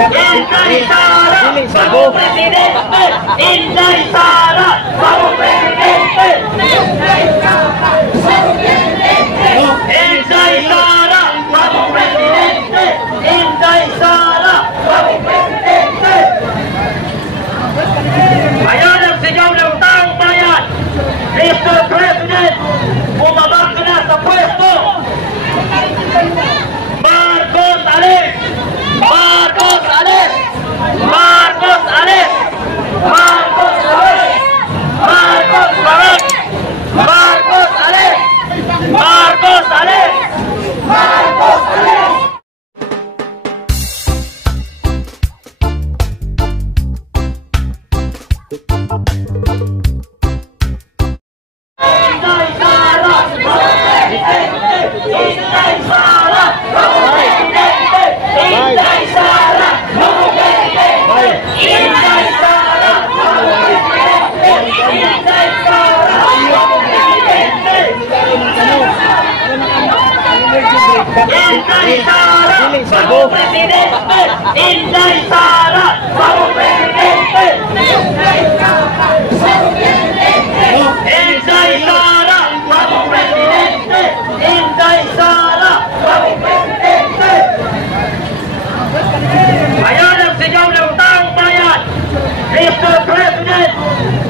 Inday Sara, bago presidente! Inday Sara, bago presidente! Inday Sara, bago presidente! Inday Sara, bago presidente! Ayan ang sigaw ng taong bayan! Mr. President, bumaba ka na sa pwesto! Marcos alis! Marcos alis! Marcos alis! Marcos alis! Marcos alis! Marcos alis! Marcos alis! Marcos alis! Inday Sara, bago presidente! Inday Sara, bago presidente! Inday Sara, bago presidente! Inday Sara, bago presidente! Ayan ang sigaw ng taong bayan! Mr. President,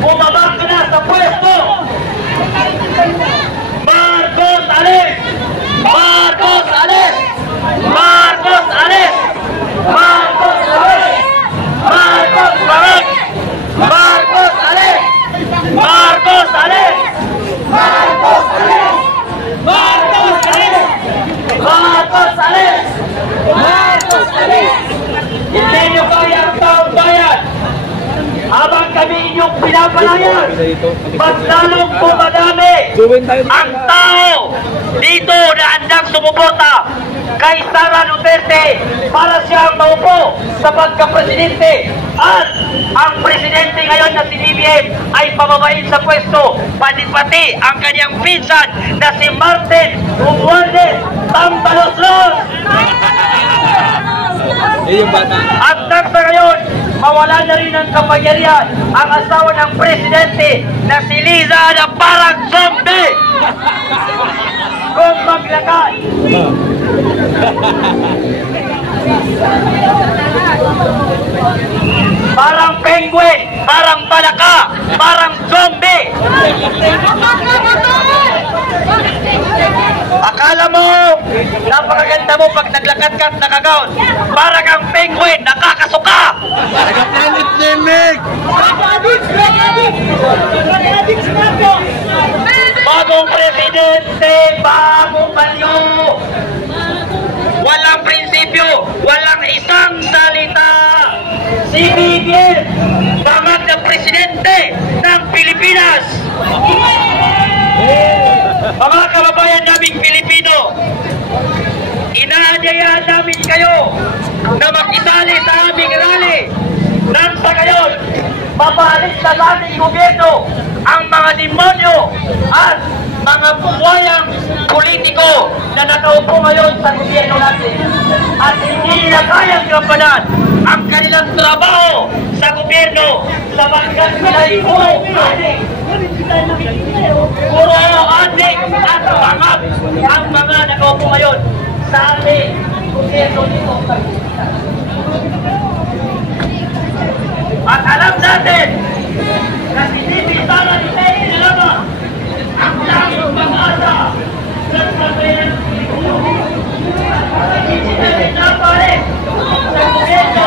bumaba ka na sa pwesto! Marcos alis! Marcos alis! Marcos alis! Marcos alis! Marcos alis! Marcos alis! Marcos alis! Marcos alis! Marcos alis! Marcos alis! Marcos alis! Hindi nyo kaya ang taong bayan! Habang kami inyong pinapalayan, mas lalong pumadami ang tao dito na handang sumubota kay Sara Duterte para siyang maupo sa pagka-presidente, at ang presidente ngayon na si BBM ay pababain sa pwesto, pati ang kanyang pinsan na si Martin Romualdez Tambaloslos. At sa ngayon, mawala na rin ng kapangyarihan ang asawa ng presidente na si Liza na parang zombie kung maglakad. Parang penguin, parang balaka, parang zombie. Akala mo, napakaganda mo pag naglakad ka at nakagaon. Parang ang penguin, nakakasuka. Nagapalit ni Meg. Bagong presidente, bagong balyo. Walang prinsipyo, walang isang salita. Si BBM, damat na presidente ng Pilipinas. Mga kababayan naming Pilipino, inaanyayahan namin kayo na makisali sa aming rally nang sa ngayon mapaalis na sa ating gobyerno ang mga demonyo at mga buwayang politiko na nakaupo ngayon sa gobyerno natin, at hindi nila kayang gampanan ang kanilang trabaho sa gobyerno sapagkat sila'y puro adik at pangap ang mga nakaupo ngayon sa ating gobyerno dito sa Pilipinas. At alam natin na si VP Sara Duterte na lamang ang langit pag-asa sa pagkain ng Pilipino. Hindi natin napalik sa gobyerno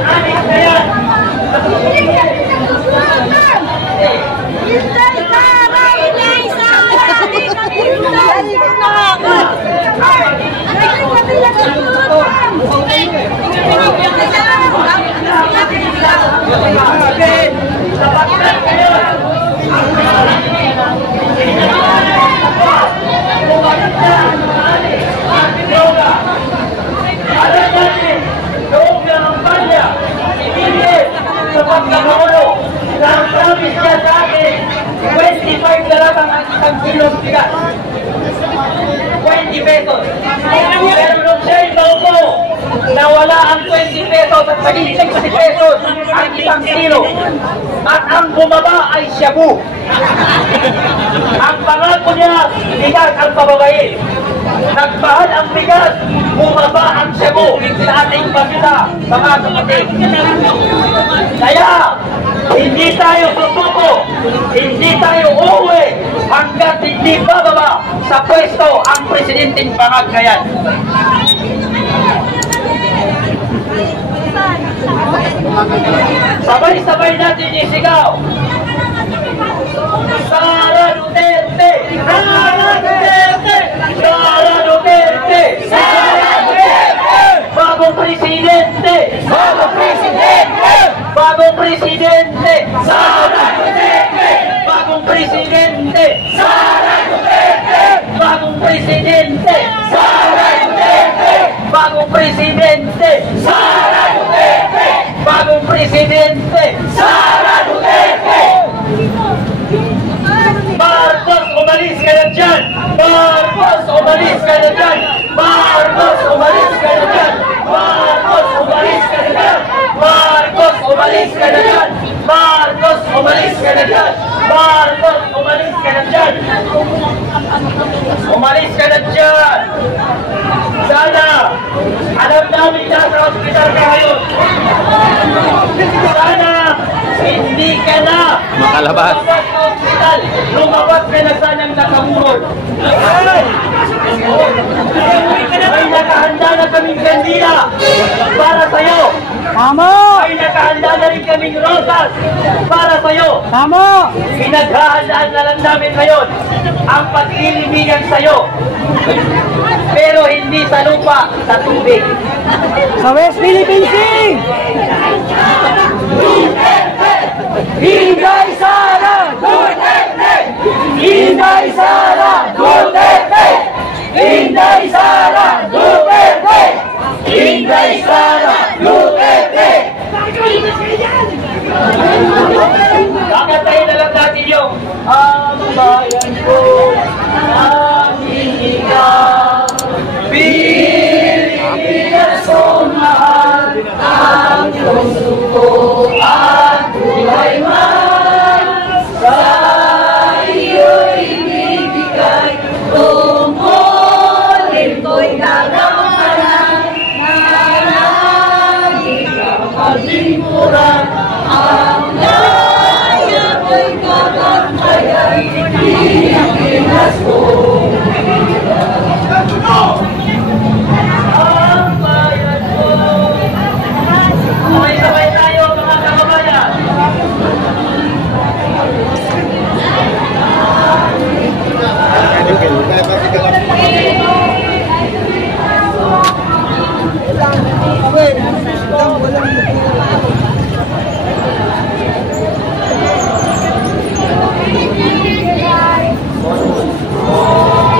aming kayan. Promise niya sa akin, 25 na lang ang isang kilong bigas. 20 pesos. Pero nung nawala ang 20 pesos at naging 60 pesos ang isang kilo. At ang bumaba ay shabu. Ang pangako niya, bigas ang pababain. Nagmahal ang bigas, bumaba ang shabu sa ating bansa, mga kapatid. Kaya, hindi tayo susuko, hindi tayo uuwi hanggat hindi bababa sa pwesto ang presidenteng Bangag na yan. Sabay-sabay natin isigaw. Sara Duterte! Sara Duterte! Sara Duterte! Sara Duterte! Bagong presidente! Bagong presidente! Bagong presidente! Sara Duterte! Bagong presidente! Sara Duterte! Bagong presidente! Sara Duterte! Bagong presidente! Sara Duterte! Bagong presidente! Sara Duterte! Marcos, umalis ka na dyan! Marcos, umalis ka na dyan! Marcos, umalis ka na dyan! Marcos, umalis ka na dyan! Marcos, umalis ka na dyan! Marcos, umalis ka na dyan! Marcos, umalis ka na dyan! Umalis ka na dyan! Sana, alam namin na sa hospital ka ngayon. Sana, hindi ka na makalabas. Lumabas ka na sanang nakamurol. May nakahanda na kaming kandila para sa'yo. Tama! May nakahanda na rin kaming rosas para sa'yo. Tama! Pinaghahandaan na lang namin ngayon ang pag-ilibigan sa'yo. Pero hindi sa lupa, sa tubig. Sa West Philippine Sea! Inday Sara Duterte! Inday Sara Duterte! Inday Sara Duterte! Inday Sara Duterte! Kakatayin na lang natin yung ang bayan ko, aming ikaw, Pilipinas ko mahal, ang puso ko at buhay man, sa iyo'y ibibigay, tungkulin ko'y gagawin, na lagi kang paglimpuran, ang laya ko'y gagantayan, Pilipinas ko. Ang bayan ko. Sabay-sabay tayo mga kababayan.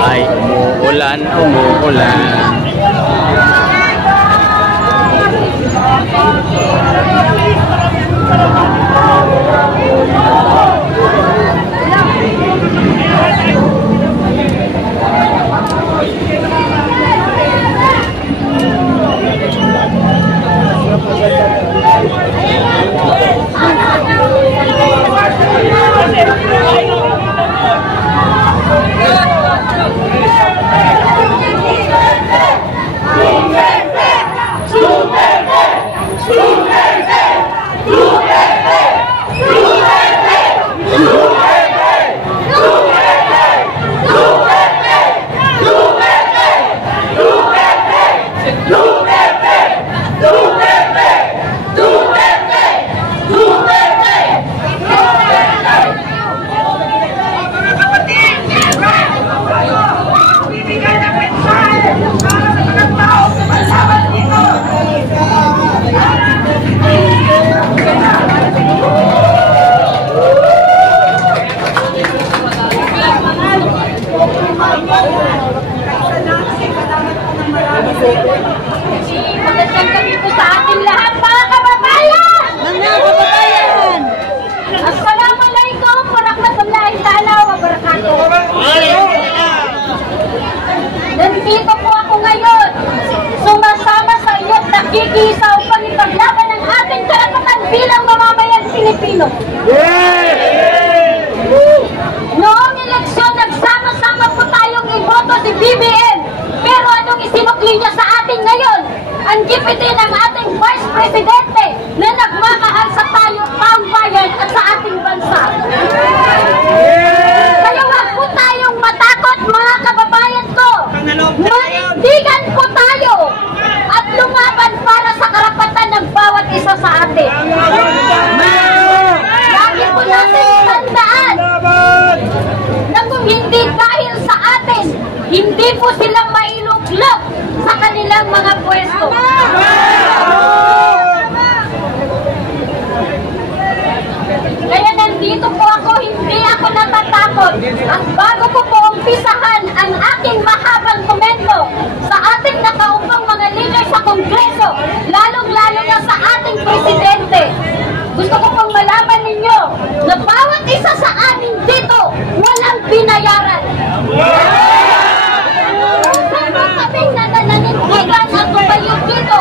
Ay, umuulan, umuulan. Magandang gabi po sa ating lahat, mga kababayan! Mga kababayan! Assalamualaikum warahmatullahi ta'ala wabarakatuh. Nandito po ako ngayon, sumasama sa iyong Pilipino. Noong eleksyon, nagsama-sama po tayong iboto si BBM. Pero anong isinukli niya sa atin ngayon? Ang gipitin ng ating Vice Presidente na nagmamahal sa taong bayan at sa ating bansa. Kaya wag po tayong matakot, mga kababayan ko. Manindigan po tayo at lumaban para sa karapatan ng bawat isa sa atin. Lagi po natin tandaan na kung hindi dahil sa atin, hindi po sila mailuklok sa kanilang mga pwesto. Kaya nandito po ako, hindi ako natatakot. At bago ko po umpisahan ang aking mahabang komento sa ating nakaupang mga leader sa Kongreso, lalong-lalo na sa ating Presidente, gusto ko pong malaman ninyo na bawat isa sa amin dito walang binayaran. Sama kaming nanananindigan ang tumayo dito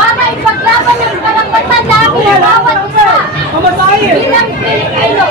para ipaglaban ang karapatan namin bawat isa bilang Pilipino.